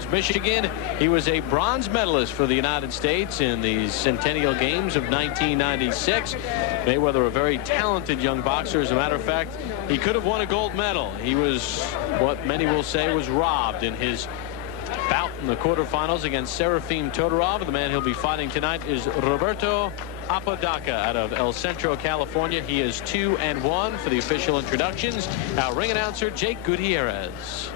Rapids, Michigan. He was a bronze medalist for the United States in the Centennial Games of 1996. Mayweather, a very talented young boxer. As a matter of fact, he could have won a gold medal. He was what many will say was robbed in his bout in the quarterfinals against Serafim Todorov. The man he'll be fighting tonight is Roberto Apodaca out of El Centro, California. He is 2-1 for the official introductions. Our ring announcer, Jake Gutierrez.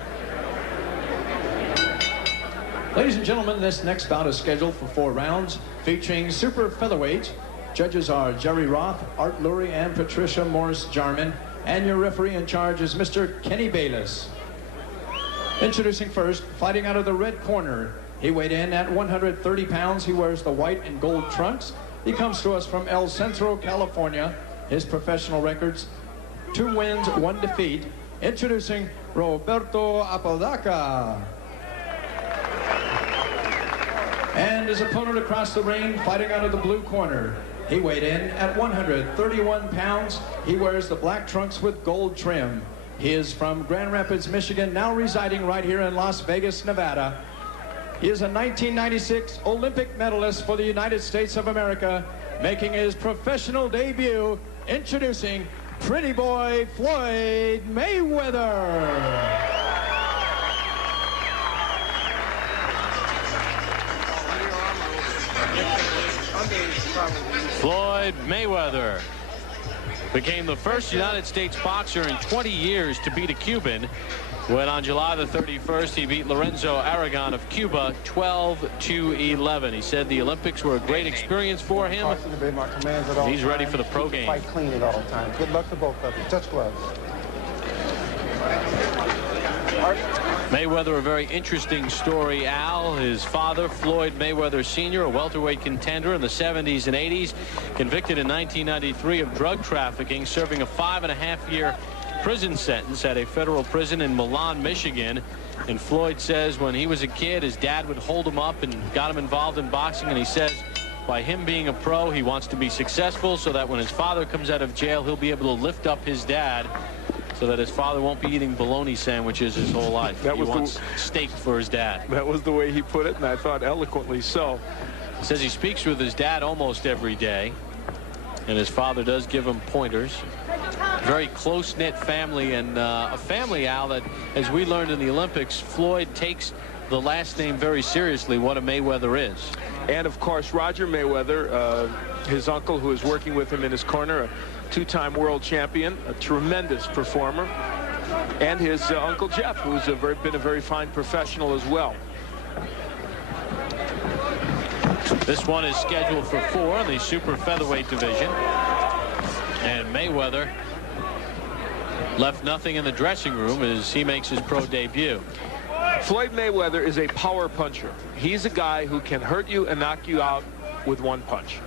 Ladies and gentlemen, this next bout is scheduled for 4 rounds, featuring super featherweights. Judges are Jerry Roth, Art Lurie, and Patricia Morris-Jarman. And your referee in charge is Mr. Kenny Bayless. Introducing first, fighting out of the red corner. He weighed in at 130 pounds. He wears the white and gold trunks. He comes to us from El Centro, California. His professional records, 2 wins, 1 defeat. Introducing Roberto Apodaca. And his opponent across the ring, fighting out of the blue corner. He weighed in at 131 pounds. He wears the black trunks with gold trim. He is from Grand Rapids, Michigan, now residing right here in Las Vegas, Nevada. He is a 1996 Olympic medalist for the United States of America, making his professional debut, introducing Pretty Boy Floyd Mayweather. Floyd Mayweather became the first United States boxer in 20 years to beat a Cuban when on July the 31st he beat Lorenzo Aragon of Cuba 12-11. He said the Olympics were a great experience for him. He's ready for the pro game. Fight clean at all times. Good luck to both of you. Touch gloves. Mayweather, a very interesting story, Al. His father, Floyd Mayweather Sr., a welterweight contender in the 70s and 80s, convicted in 1993 of drug trafficking, serving a 5.5-year prison sentence at a federal prison in Milan, Michigan. And Floyd says when he was a kid, his dad would hold him up and got him involved in boxing. And he says by him being a pro, he wants to be successful so that when his father comes out of jail, he'll be able to lift up his dad so that his father won't be eating bologna sandwiches his whole life. He wants steak for his dad. That was the way he put it, and I thought eloquently so. He says he speaks with his dad almost every day, and his father does give him pointers. Very close-knit family, and a family, Al, that, as we learned in the Olympics, Floyd takes the last name very seriously, what a Mayweather is. And, of course, Roger Mayweather, his uncle, who is working with him in his corner, a 2-time world champion, a tremendous performer, and his Uncle Jeff, who's been a very fine professional as well. This one is scheduled for 4 in the super featherweight division. And Mayweather left nothing in the dressing room as he makes his pro debut. Floyd Mayweather is a power puncher. He's a guy who can hurt you and knock you out with 1 punch.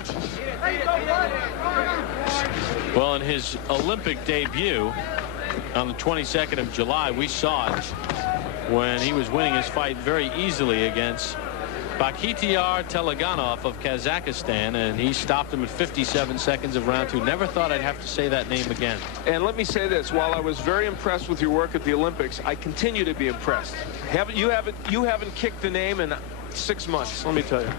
Well, in his Olympic debut on the 22nd of July, we saw it when he was winning his fight very easily against Bakhtiar Teleganov of Kazakhstan, and he stopped him at 57 seconds of round 2. Never thought I'd have to say that name again. And let me say this, while I was very impressed with your work at the Olympics, I continue to be impressed. You haven't kicked the name in 6 months, let me tell you.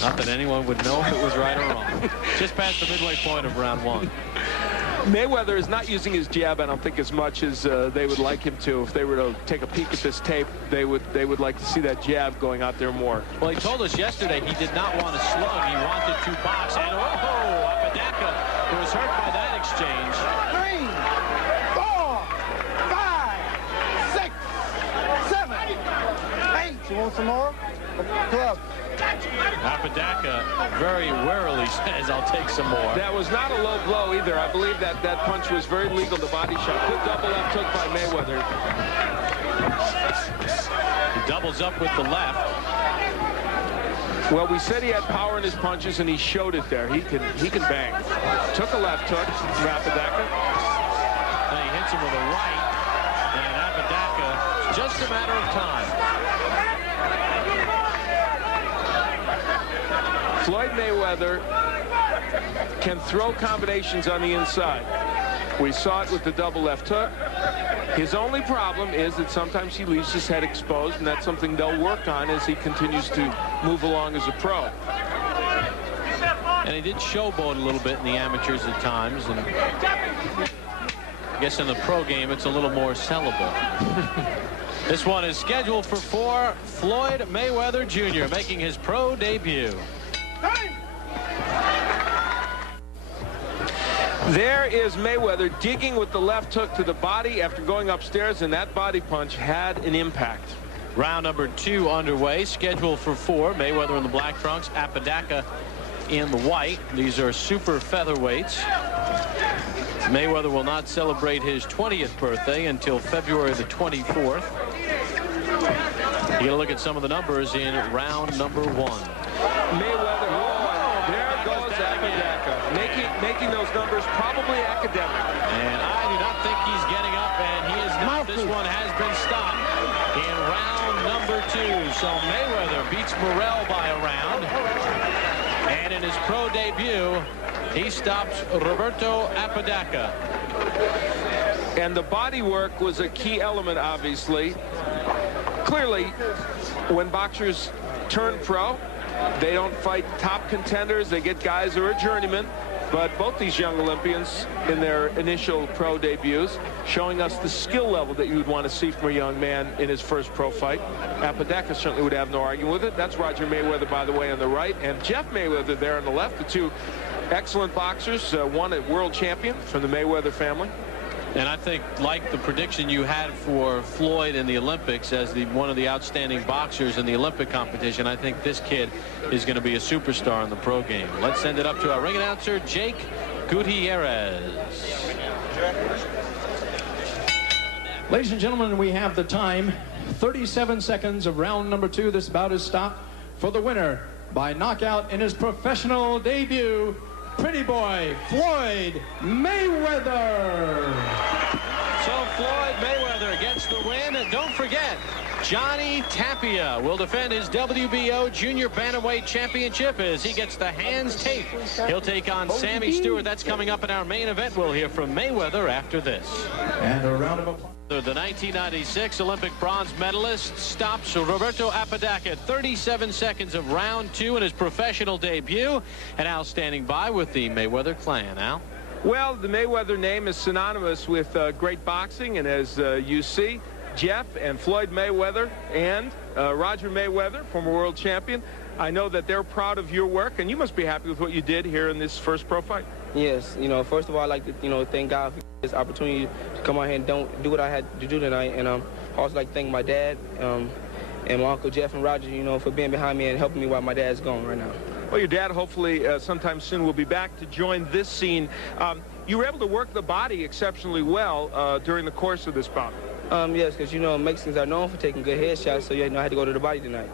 Not that anyone would know if it was right or wrong. Just past the midway point of round 1. Mayweather is not using his jab, I don't think, as much as they would like him to. If they were to take a peek at this tape, they would like to see that jab going out there more. Well, he told us yesterday he did not want to slug. He wanted to box. And Apodaca was hurt by that exchange. 3, 4, 5, 6, 7, 8. You want some more? Club. Apodaca very warily says, I'll take some more. That was not a low blow either. I believe that punch was very legal, the body shot. Good double left hook by Mayweather. He doubles up with the left. Well, we said he had power in his punches, and he showed it there. He can bang. Took a left hook from Apodaca. And he hits him with a right. And Apodaca, it's just a matter of time. Floyd Mayweather can throw combinations on the inside. We saw it with the double left hook. His only problem is that sometimes he leaves his head exposed, and that's something they'll work on as he continues to move along as a pro. And he did showboat a little bit in the amateurs at times, and I guess in the pro game it's a little more sellable. This one is scheduled for 4. Floyd Mayweather Jr. making his pro debut. There is Mayweather digging with the left hook to the body after going upstairs, and that body punch had an impact. Round number 2 underway, scheduled for 4. Mayweather in the black trunks, Apodaca in the white. These are super featherweights. Mayweather will not celebrate his 20th birthday until February the 24th. You get a look at some of the numbers in round number 1. Mayweather, there goes Apodaca, making those numbers probably academic. And I do not think he's getting up, and he is not. This one has been stopped in round number 2. So Mayweather beats Morrell by a round. And in his pro debut, he stops Roberto Apodaca. And the body work was a key element, obviously. Clearly, when boxers turn pro, they don't fight top contenders. They get guys who are journeymen. But both these young Olympians in their initial pro debuts showing us the skill level that you would want to see from a young man in his first pro fight. Apodaca certainly would have no argument with it. That's Roger Mayweather, by the way, on the right, and Jeff Mayweather there on the left. The two excellent boxers, one a world champion from the Mayweather family. And I think, like the prediction you had for Floyd in the Olympics as one of the outstanding boxers in the Olympic competition, I think this kid is going to be a superstar in the pro game. Let's send it up to our ring announcer, Jake Gutierrez. Ladies and gentlemen, we have the time. 37 seconds of round number 2. This bout is stopped for the winner by knockout in his professional debut, Pretty Boy Floyd Mayweather. So Floyd Mayweather gets the win. And don't forget, Johnny Tapia will defend his WBO Junior Bantamweight Championship as he gets the hands taped. He'll take on Sammy Stewart. That's coming up in our main event. We'll hear from Mayweather after this. And a round of applause. The 1996 Olympic bronze medalist stops Roberto Apodaca at 37 seconds of round 2 in his professional debut. And Al standing by with the Mayweather clan. Al? Well, the Mayweather name is synonymous with great boxing, and as you see, Jeff and Floyd Mayweather and Roger Mayweather, former world champion, I know that they're proud of your work, and you must be happy with what you did here in this first pro fight. Yes, first of all, I'd like to, thank God for this opportunity to come out here and do what I had to do tonight. And I also like to thank my dad and my Uncle Jeff and Roger, for being behind me and helping me while my dad's gone right now. Well, your dad hopefully sometime soon will be back to join this scene. You were able to work the body exceptionally well during the course of this bout. Yes, because, Mexicans are known for taking good headshots, so, I had to go to the body tonight.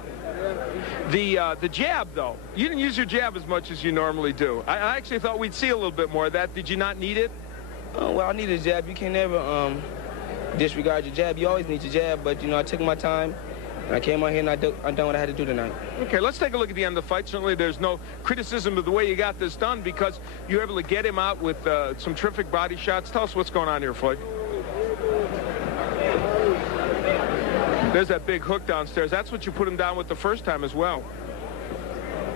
The jab, though, you didn't use your jab as much as you normally do. I actually thought we'd see a little bit more of that. Did you not need it? Well, I need a jab. You can never disregard your jab. You always need your jab, but, I took my time. I came out here and I done what I had to do tonight. Okay, let's take a look at the end of the fight. Certainly there's no criticism of the way you got this done because you were able to get him out with some terrific body shots. Tell us what's going on here, Floyd. There's that big hook downstairs. That's what you put him down with the first time as well.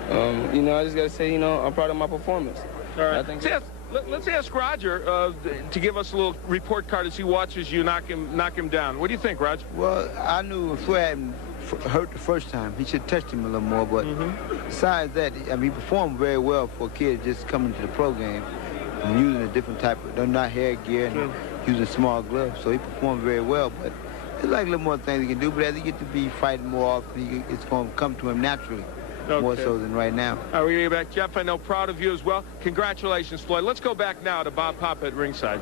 I just got to say, I'm proud of my performance. All right. Let's ask Roger to give us a little report card as he watches you knock him down. What do you think, Roger? Well, I knew if Floyd hadn't hurt the first time, he should have touched him a little more. But besides that, he performed very well for a kid just coming to the pro game and using a different type of, not hair gear and using small gloves. So he performed very well. But there's like a little more things he can do. But as he gets to be fighting more often, it's going to come to him naturally. Okay. More so than right now. All right, we're going to get back. Jeff, I know, proud of you as well. Congratulations, Floyd. Let's go back now to Bob Papa at ringside.